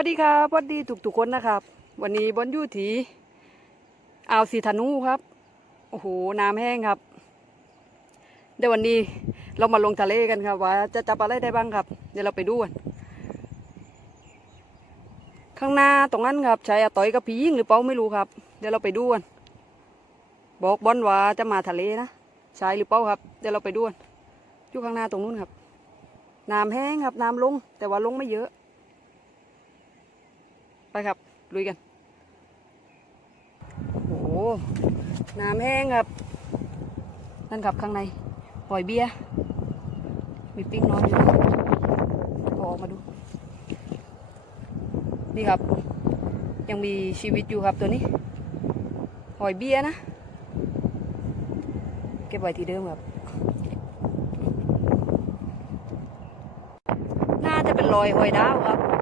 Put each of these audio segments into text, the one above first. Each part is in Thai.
วัสดีครับสวัสดีทุกทุกๆคนนะครับ วันนี้บนยู่ที่อ่าวสีธนูครับโอ้โหน้ำแห้งครับ เดี๋ยววันนี้เรามาลงทะเลกันครับ ว่าจะจับอะไรได้บ้างครับ เดี๋ยวเราไปดูกันข้างหน้าตรงนั้นครับชายอาต่อยกับผียิงหรือเปล่าไม่รู้ครับ เดี๋ยวเราไปดูกันบอกบอลว่าจะมาทะเลนะชายหรือเปล่าครับ เดี๋ยวเราไปดูกันอยู่ข้างหน้าตรงนู้นครับน้ำแห้งครับน้ำลงแต่ว่าลงไม่เยอะ ไปครับลุยกัน โอ้โหน้ำแห้งครับ นั่นครับข้างในหอยเบี้ยมีปิ้งนอนอยู่ด้วยเอออกมาดู นี่ครับ ยังมีชีวิตอยู่ครับตัวนี้หอยเบี้ยนะ เก็บไว้ที่เดิมครับ น่าจะเป็นรอยหอยดาวครับ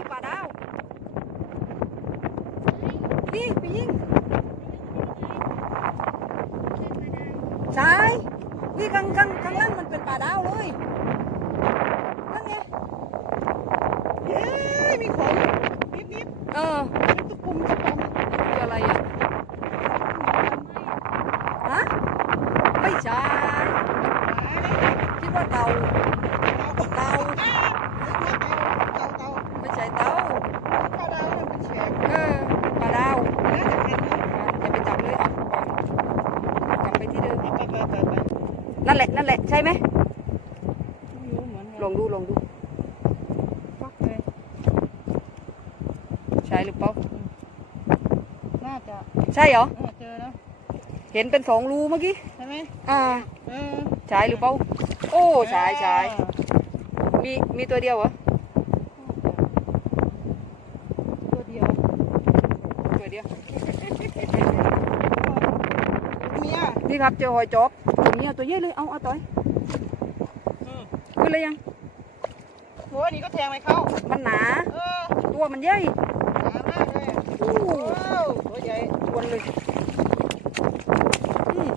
ยมาด้วยปลาดาวนี่ไปยิงใช่นี่ข้างข้างข้างล่างมันเป็นปลาดาวเลยนั่นไง เย้ยมีขนนิบนิบ เออ เป็นตุกปุ่มตุกปุ่ม คืออะไรอะ ฮะ ไม่ใช่ คิดว่าเต่า เต่า เต่า เต่าเต่าเต่า ไม่ใช่เต่า ปลาดาวเนี่ยเป็นแฉก เออ ปลาดาว น่าจะเป็นนะ อย่าไปจับเลยอะกลับไปที่เดิม ไปไปไปไป นั่นแหละ นั่นแหละ ใช่ไหมไม่รู้เหมือนกันลองดูลองดูฟักเลยใช่หรือเปล่าน่าจะใช่เหรอเออเจอแล้วเห็นเป็นสองรูเมื่อกี้ใช่ไหมอ่าเออใช่หรือเปล่าโอ้ใช่ใช่มีมีตัวเดียวเหรอตัวเดียวตัวเดียวเมียนี่ครับเจอหอยจอบตัวนี้ตัวเยอะเลยเอาเอาต่อยอืม ขึ้นเลยยังโอ้ยนี่ก็แทงไปเข้า มันหนา เออตัวมันใหญ่หนามากเลยอู้โอ้ตัวใหญ่ทวนเลยอืม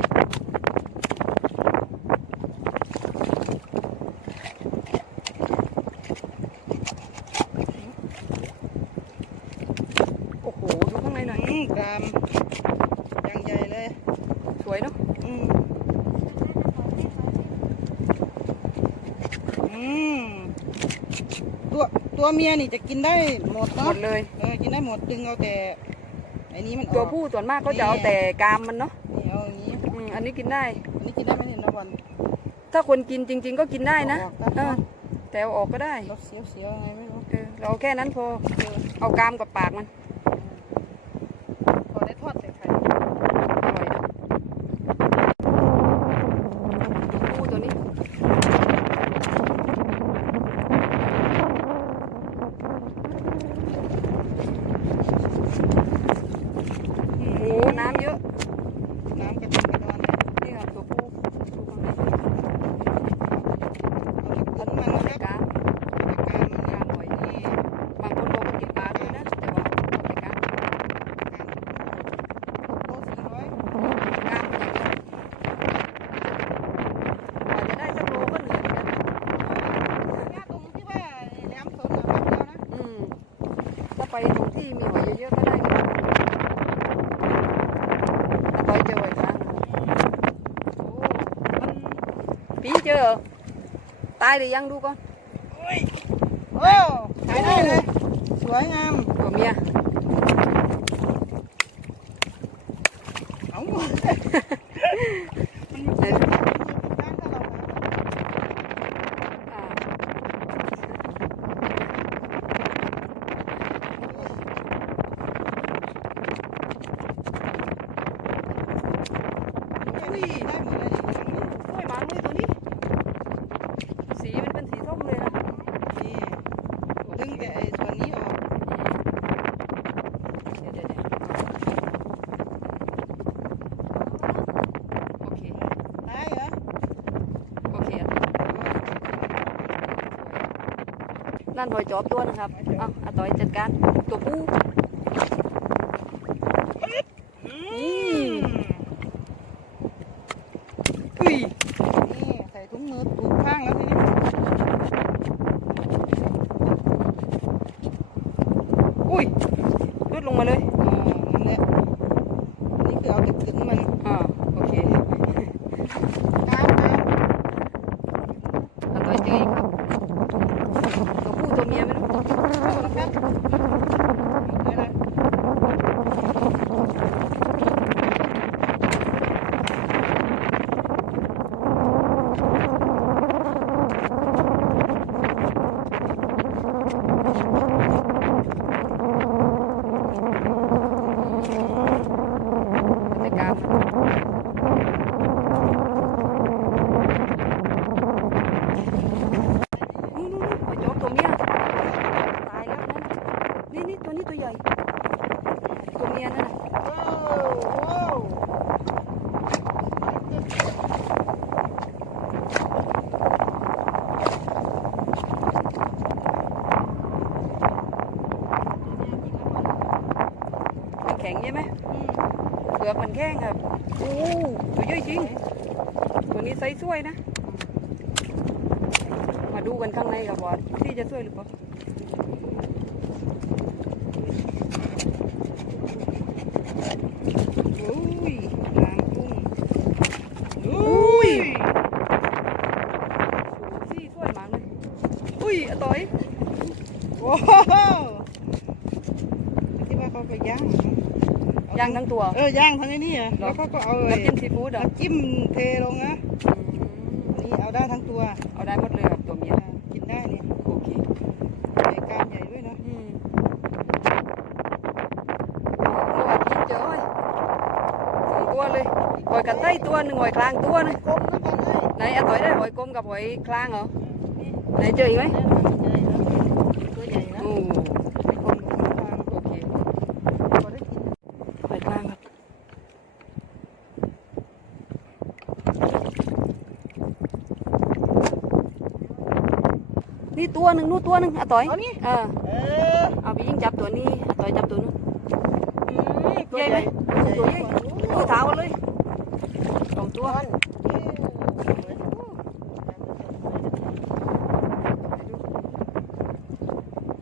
โอ้โห ดูข้างในหน่อย อืมกรามยังใหญ่เลย สวยเนาะ อืมอืม ตัวเมียนี่จะกินได้หมดหมเนาะดเลย เออกินได้หมดดึงเอาแต่ไอ้นี้มันออกตัวผู้ส่วนมากเขาจะเอาแต่กามมันเนาะนี่เอาอย่างนี้อืมอันนี้กินได้ อันนี้กินได้ไหมเนี่ยนะบอล ถ้าคนกินจริง ๆ ก็กินได้นะออกได้ เออแต่เอาออกก็ได้รสเสียวๆยังไงไม่รู้เออเราเอาแค่นั้นพอ เอากามกับปากมัน พอได้ทอดใส่ไข่ อร่อยนะผู้ตัวนี้โอ้โหน้ำเยอะ น้ำกระจุกกระดอนเลย นี่ครับตัวผู้ดูข้างใน เอาแต่ขุนมันนะ แต่ ครับ กาม แต่กามมัน กามบ่อยนี่บางคนเขาก็กินปลาด้วยนะแต่ว่าเอาแต่กาม โลสี่ร้อย กามอย่างเดียวกว่าจะได้สักโลก็เหนื่อยเหมือนกันนะ เนี่ยตรงที่ว่าแหลมสนอะครับเดียวนะ อืมถ้าไปตรงที่มีหอยเยอะๆก็ได้นะถ้าไปเจอหอยครั้ง โอ้มัน ปีเจอเหรอ ตายหรือยังดูก่อนโอ้ขายได้เลย สวยงาม ตัวเมีย เอ้า เดี๋ยว บ้านถ้าเราหา อ่าอุ้ย ได้หมดเลย สวยมากเลยตัวนี้ สีมันเป็นสีส้มเลยนะ นี่ดึงแต่ไอ้ส่วนนี้ออก เดี๋ยวเดี๋ยวเดี๋ยวโอเค ได้เหรอ โอเคอะ นั่นหอยจอบตัวนะครับ เอาอาต่อยจัดการตัวผู้นี่อุ้ย นี่ใส่ถุงมือถูกข้างแล้วทีนี้ อุ้ยลุดลงมาเลย อ่านั่นแหละนี่คือเอาแต่กึ่งมัน อ่าโอเค น้ำน้ อาต่อยเจออีกครับ ตัวผู้ตัวเมียไม่รู้ำเอาละครับเอาเลยนะ จัดการนู่นนู่นนู่นหอยจอบตัวเมียตายแล้วนั่นน่ะนี่นี่ตัวนี้ตัวใหญ่ ตัวเมียนั่นน่ะ ว้าวว้าว มัน แข็งใช่ไหมเปลือกมันแข็งครับโอ้ตัวใหญ่จริง ตัวนี้ไซส์สวยนะ มาดูกันข้างในกับบอสที่จะสวยหรือเปล่า อุ้ยนางกุ้ง อุ้ยที่สวยมากเลย อุ้ยอาต่อย ว้าวที่ว่าเขาไปย่างนะ เย่างทั้งตัวเออย่างทั้งไอ้นี่อะเหรอแล้วเขาก็เอาไอ้น้ำจิ้มซีฟู้ดเหรอะน้ำจิ้มเทลงนะนี่เอาได้ทั้งตัวเอาได้หมดเลยครับตัวเมียอ่ากินได้นี่โอเคใหญ่กล้ามใหญ่ด้วยนะอืมนึกว่ากินเจอเว้ยสองตัวเลยหอยกันไต้ตัวหนึ่งหอยกลางตัวหนึงกลมนะบอลเลย ไหนอาต่อยได้หอยกลมกับหอยกลางเหรอไหนเจออีกไหมตัวใหญ่นะ โอ้ มีคนดูข้างล่าง โอเค พอได้กิน หอยกลางครับ นี่ ตัวหนึ่งนู่นตัวหนึ่งอาต่อยเอานี่เออเออเอาพี่ยิ่งจับตัวนี้อาต่อยจับตัวนู้นอืมตัวใหญ่ใหไหมญ่ตัวใหญ่ตัวเท้ากันเลยสองตัว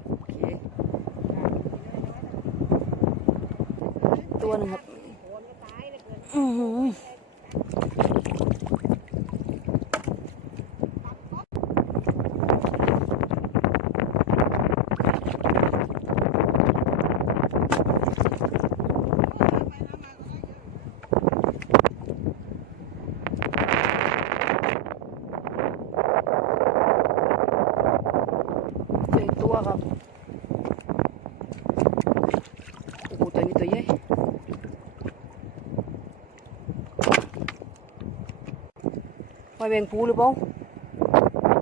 โอเคตัวหนึ่งครับอื้อหือ ครับ โอ้โหตัวนี้ตัวใหญ่ห อยแมงภูหรือเปล่า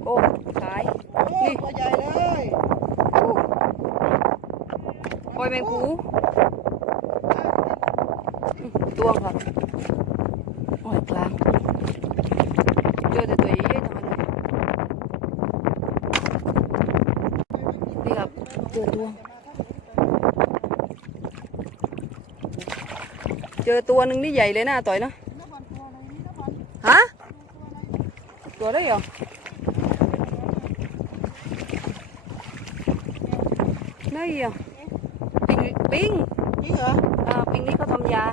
โอ้สายโอ้ตัวใหญ่เลยโอ้หอยแมงภูตัวครับหอยกลางเจอแต่ตัวใหญ่ๆทั้งนั้นเลยนี่ครับเจอตัวเจอตัวหนึ่งนี่ใหญ่เลยนะต่อยเนอะฮะ ตัวได้เหรอนี่เหรอปิงปิงจริงเหรออ่าปิงนี่เขาทำยา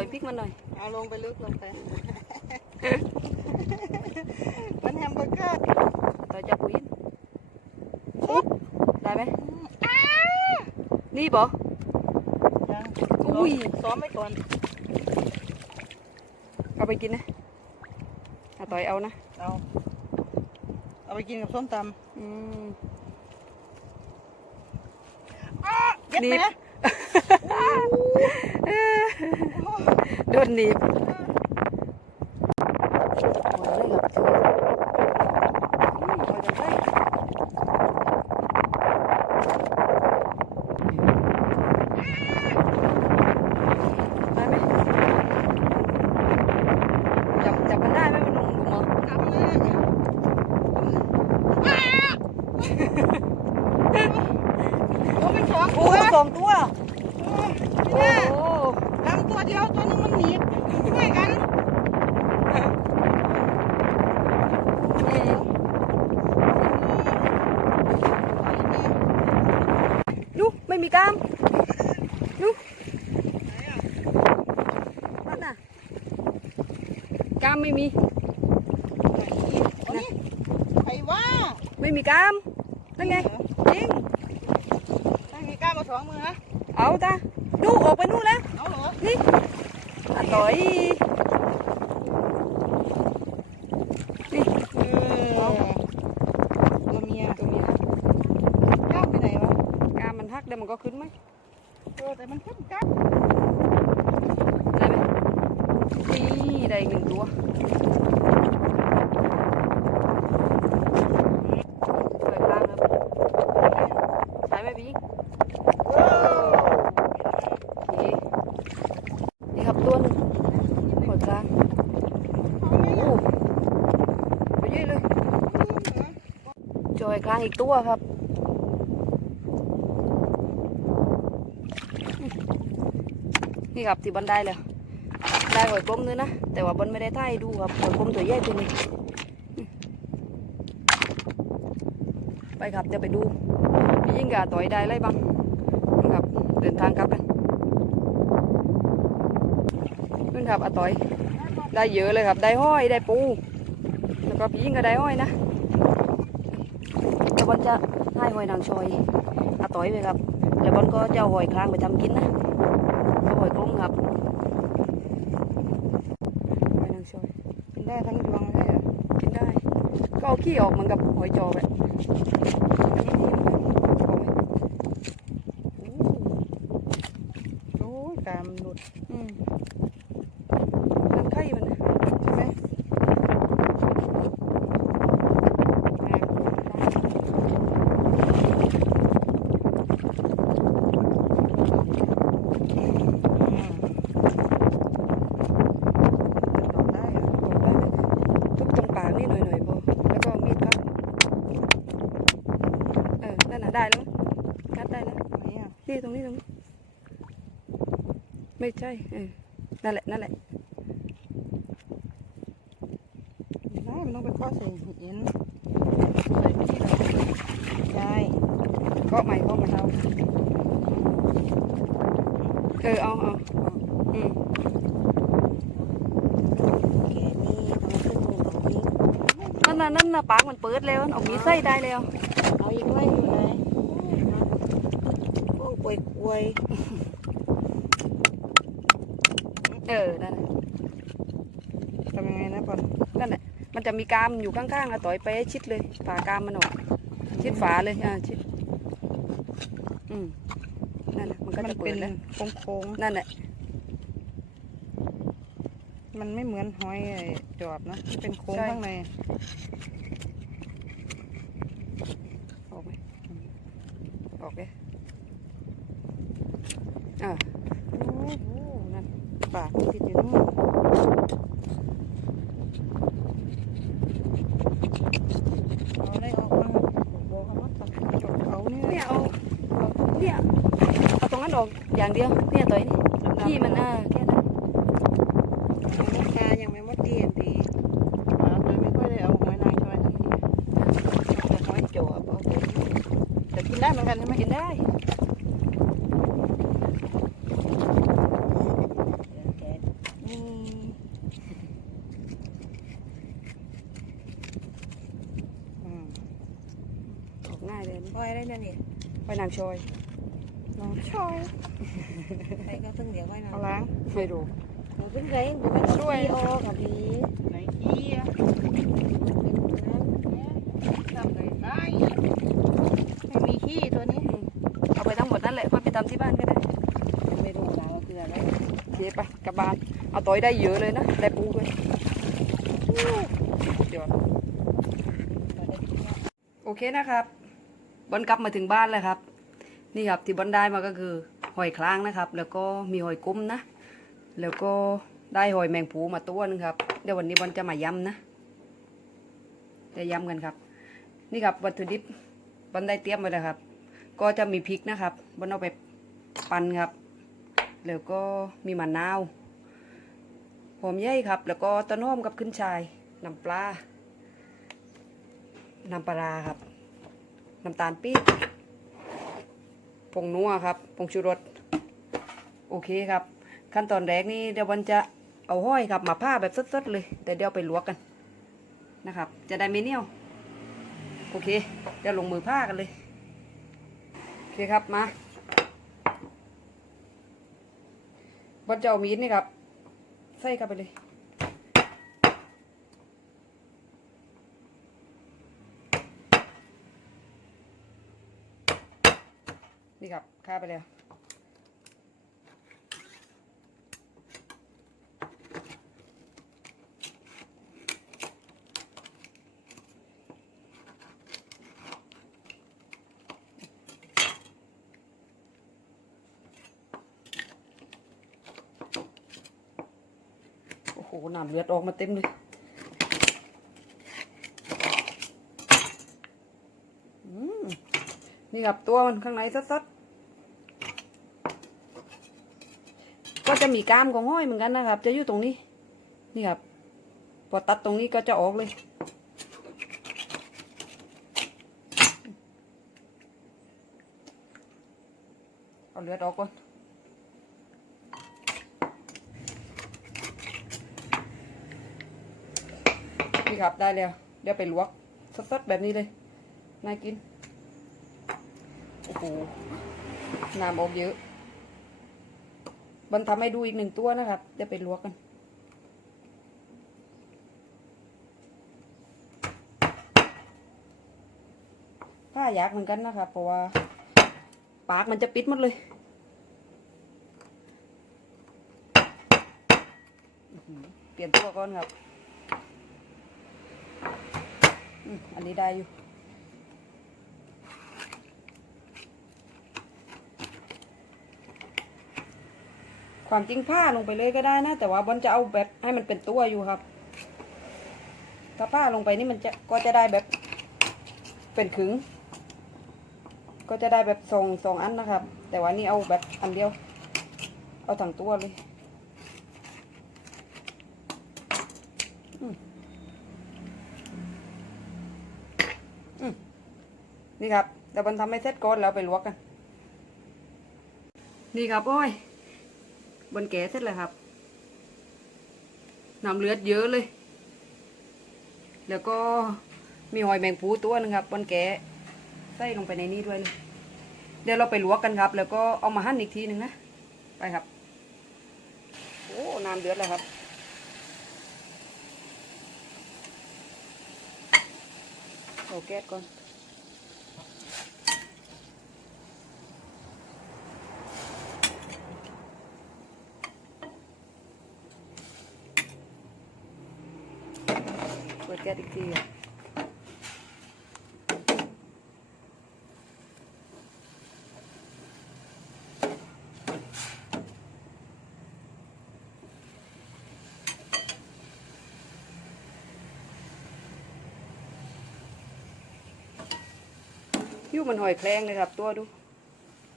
อืมเนี่ยปิงนี่เขาทำยาปิงโอ้น่าอร่อยจังมันแฮมเบอร์เกอร์เลยเออเอาอีกว้าวเอาปล่อยมันนะต่อยอุ้ยท้องข้าวเลยอะเอาต่อยพริกมันหน่อย เอาลงไปลึกลงไป มันแฮมเบอร์เกอร์ต่อยจับปุยนปุ๊บได้ไหมนี่ปะยังอุ้ยซ้อมไว้ก่อน เอาไปกินนะเอาต่อยเอานะ เอา เอาไปกินกับส้มตอืมำเย็ดนี่ไหม โดนหนีบโอ้ยได้กับต่อยกันได้ได้ไหมจับจับมันได้ไหมมันลงหลุมเหรอ กำเลยโอ้เป็นสอง โอ้ ตัว สองตัว โอ้ โอ้ ดำตัวเดียวตัวนึงมันหนีบช่วยกัน อืม ดูไม่มีกล้ามดูนั่นน่ะกล้ามไม่มี เอานี่ใครว่า ไม่มีกล้ามนั่นไงจริง ไม่มีกล้ามาสองมือฮะ เอาตาดูออกไปนู่นแล้ว เอาเหรอ นี่อะต่อยนี่ เออตัวเมีย ตรงนี้ครับ กล้ามไปไหนวะ กล้ามมันหักเดี๋ยวมันก็ขึ้นไหม เออแต่มันขึ้นกล้าม ได้ไหมนี่ได้อีกหนึ่งตัวปล่อยกลางครับใช้ไหมพี่ เออ โอเคนี่ครับตัวหนึงหัวกลางโอ้ตัวใหญ่เลยจอย กลางอีกตัวครับ นี่ครับที่บนไดเลยได้หอยกลมด้วยนะ แต่ว่าบนไม่ได้ท่ายดูครับหอยกลมตัวใหญ่ตัวนี้ ไปครับจะไปดูพี่ยิ่งกับต่อยได้ไรบ้างนี่ครับเดินทางกลับกันนู่นครับอาต่อย ได้เยอะเลยครับ ได้ห้อยได้ปู แล้วก็พี่ยิ่งก็ได้ห้อยนะ บอลจะให้หอยนางชอยอาต่อยไปครับแล้วบอลก็จะเอาหอยคลางไปทำกินนะก็หอยกลมครับหอยนางชอยกินได้ทั้งยวงเลยเหรอกินได้ ก็เอาขี้ออกเหมือนกับหอยจอแบบนี่นี่ออกไหม โอ้ยกล้ามหลุด อืมน้ำไข่มันนะ ใช่ไหมอืมตอบได้เหรอ ออกได้ไหมทุบตรงปากนี่หน่อยๆพอแล้วก็มีดครับเออนั่นน่ะได้แล้วงัดได้แล้ว ไหนอะ นี่ตรงนี้ตรงนี้ ไม่ใช่เออนั่นแหละนั่นแหละไม่ได้มันต้องไปเคาะใส่หินใส่ไปที่ไหนได้ก็ใหม่ก็มาเราเออเอาเอาอืมแกนี่ต้องขึ้นมือของพี่นั่นนะปากมันเปิดแล้วเอามีไส้ได้แล้ว เอาอีกไว้อยู่ไหนโอ้ยป่วยป่วย เออ นั่นน่ะทำยังไงนะปอนนั่นแหละ มันจะมีกามอยู่ข้างๆอะต่อยไปให้ชิดเลยผ่ากามมันออก ชิดฝาเลย อ่า ชิด อืม นั่นน่ะมันก็มันจะเปิเป็ดนแล้วโค้งนั่นแหละๆมันไม่เหมือนหอยไอ้จอบนะมันเป็นโค้งข้างในออกไหมออกเลยอ่า โอ้โห นั่น ปากมันติดอยู่นู่นเอาได้ออกมาบอกเขาว่าตัดจบเขาเนี่ย เนี่ยเอาเอาเนี่ยเอาตรงนั้นออกอย่างเดียวเนี่ยต่อยนี่ขี้มันอ่าแค่นั้น มดตายังไม่มดเตียนดีปากเลยไม่ค่อยได้เอาหอยนางชอยทั้งทีเอาแต่หอยจอบเอาไปแต่กินได้เหมือน กันใช่ไหมกินได้อืมอืมออกง่ายเลยหอยอะไรเนี่ยนี่ไปนางชอยน้องชอยใครก็เพิ่งเดี๋ยวไว้นะเอาล้างไม่รู้หนูเป็นไรหนูเป็นช่วยโอกับพีไหนขี้อะทำไรได้ไม่มีขี้ตัวนี้ เอาไปทั้งหมดนั่นแหละค่อยไป ที่บ้านก็ได้ไม่รู้ล้างก็คืออะไรโอเคไปกลับบ้านเอาต่อยได้เยอะเลยนะได้ปูด้วยเดี๋ยวโอเคนะครับบอลกลับมาถึงบ้านแล้วครับ นี่ครับที่บอลได้มาก็คือหอยคลางนะครับ แล้วก็มีหอยกุ้มนะ แล้วก็ได้หอยแมงผูมาตัวนึงครับเดี๋ยววันนี้บอลจะมายำนะจะยำกันครับ นี่ครับวัตถุดิบบอลได้เตรียมไว้แล้วครับ ก็จะมีพริกนะครับบอลเอาไป ปั่นครับ แล้วก็มีมะนาวหอมใหญ่ครับ แล้วก็ต้นหอมกับขึ้นชายน้ำปลาน้ำปลาครับ น้ำตาลปี๊บผงนัวครับผงชูรสโอเคครับ ขั้นตอนแรกนี่เดี๋ยววันจะเอาห้อยครับมาผ้าแบบสดๆเลย แต่เดี๋ยวไปลวกกันนะครับ จะได้ไม่เหนียวโอเค เดี๋ยวลงมือผ้ากันเลย โอเคครับมา บนจะเอามีดนี่ครับ ใส่เข้าไปเลยนี่ครับฆ่าไปแล้ว หน้ำเลือดออกมาเต็มเลยนี่ครับตัวมันข้างในสดๆก็จะมีกล้ามของห้อยเหมือนกันนะครับ จะอยู่ตรงนี้ นี่ครับ พอตัดตรงนี้ก็จะออกเลย เอาเลือดออกก่อน ครับได้แล้ว เดี๋ยวไปลวกสดๆแบบนี้เลย น่ากิน โอ้โห น้ำออกเยอะบันทำให้ดูอีกหนึ่งตัวนะครับ เดี๋ยวไปลวกกัน ผ้ายากเหมือนกันนะครับ เพราะว่า ปากมันจะปิดหมดเลยเปลี่ยนตัวก่อนครับ อันนี้ได้อยู่ความจริงผ้าลงไปเลยก็ได้นะ แต่ว่าบอลจะเอาแบบให้มันเป็นตัวอยู่ครับ ถ้าผ้าลงไปนี่มันจะก็จะได้แบบเป็นขึง ก็จะได้แบบสองสองอันนะครับ แต่ว่านี่เอาแบบอันเดียว เอาทั้งตัวเลย อืมอืม นี่ครับเดี๋ยวบอลทำให้เสร็จก่อนแล้วไปลวกกัน นี่ครับโอ้ยบนแก่เสร็จแล้วครับน้ำเลือดเยอะเลย แล้วก็มีหอยแมงภูตัวนึงครับบนแกะใส่ลงไปในนี้ด้วยเลย เดี๋ยวเราไปลวกกันครับ แล้วก็เอามาหั่นอีกทีหนึ่งนะ ไปครับ โอ้น้ำเดือดแล้วครับเอาแก๊สก่อน แก๊สอีกทีอะยูมันหอยแครงเลยครับ ตัวดู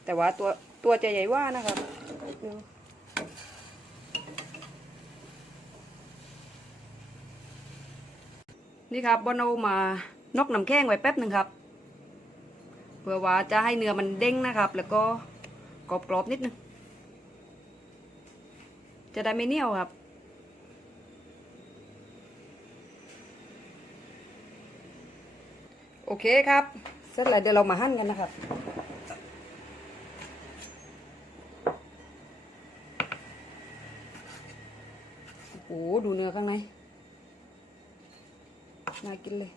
แต่ว่าตัวตัวจะใหญ่ว่านะครับ นี่ครับบอนเอามานกน้ำแข้งไว้แป๊บหนึ่งครับ เพื่อว่าจะให้เนื้อมันเด้งนะครับ แล้วก็กรอบๆนิดนึง จะได้ไม่เหนียวครับโอเคครับเสร็จแล้วเดี๋ยวเรามาหั่นกันนะครับ โอ้โหดูเนื้อข้างใน น่ากินเลย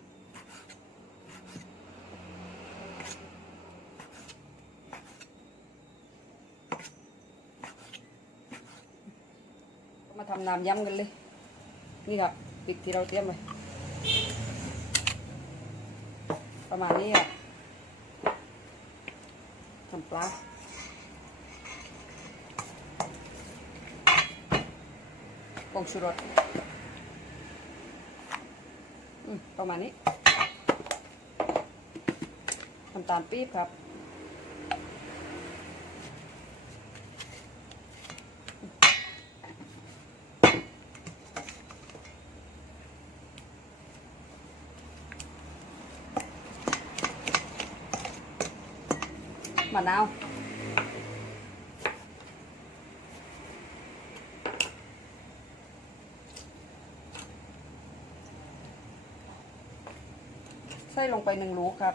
มาทำน้ำยำกันเลย นี่ครับพริกที่เราเตรียมไว้ประมาณนี้ครับน้ำปลาผงชูรส ประมาณนี้น้ำตาลปี๊บครับมะนาว ลงไปหนึ่งลูกครับ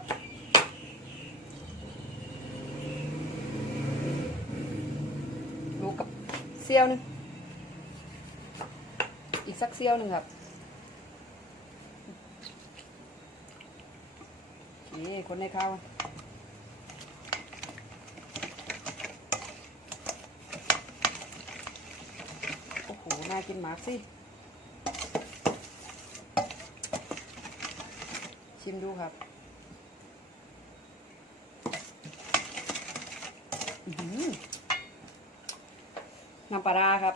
ลูกกับเซี่ยวนึงอีกสักเซี่ยวหนึ่งครับโอเคคนในข้าวโอ้โหน่ากินมากสิ ชิมดูครับน้ำปลาครับ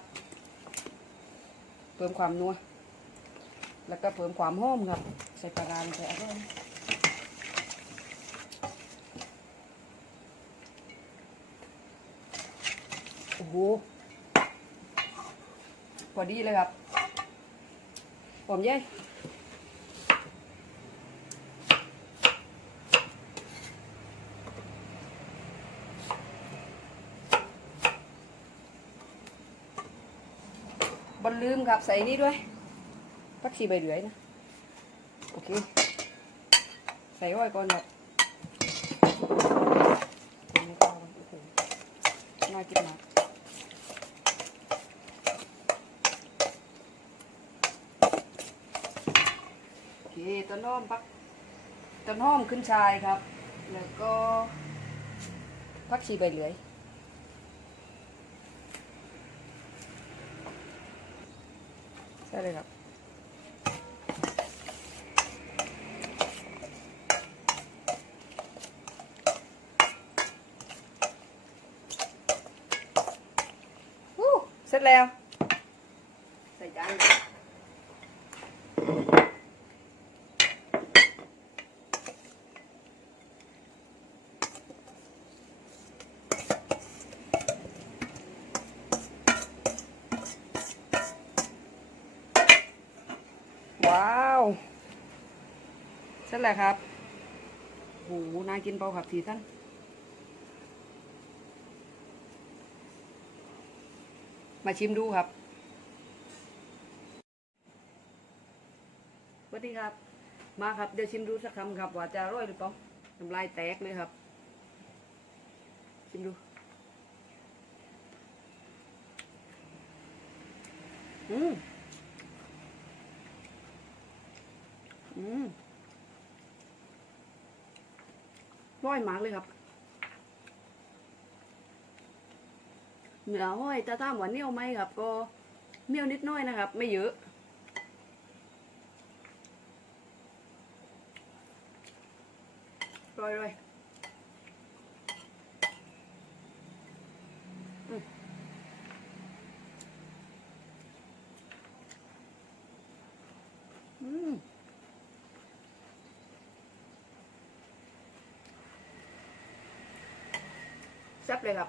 เพิ่มความนัว แล้วก็เพิ่มความหอมครับ ใส่ปลาร้าลงไปอร่อยโอ้โหพอดีเลยครับ ผมเย้บนลืม ครับใส่นี่ด้วยพักชีใบเดือยนะ โอเค ใส่ไว้ก่อนครับน่ากันโอ้โหน่ากินมากโอเคต้นหอมพักต้นหอมขึ้นชายครับ แล้วก็พักชีใบเหลือย ได้เลยครับเสร็จแล้ว ใส่จาน ว้าวเสร็จแล้วครับโหน่ากินเปล่าครับทีท่านมาชิมดูครับสวัสดีครับ มาครับ เดี๋ยวชิมดูสักคำครับ ว่าจะอร่อยหรือเปล่าน้ำลายแตกเลยครับ ชิมดู อืม อืมร้อยมากเลยครับ เหนือห้อยแต่ถ้าหวานเนียวไหมครับ ก็เนียวนิดน้อยนะครับ ไม่เยอะร้อยๆ แซ่บเลยครับ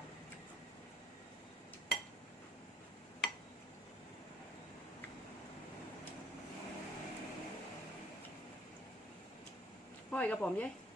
ห้อยกับผมยังย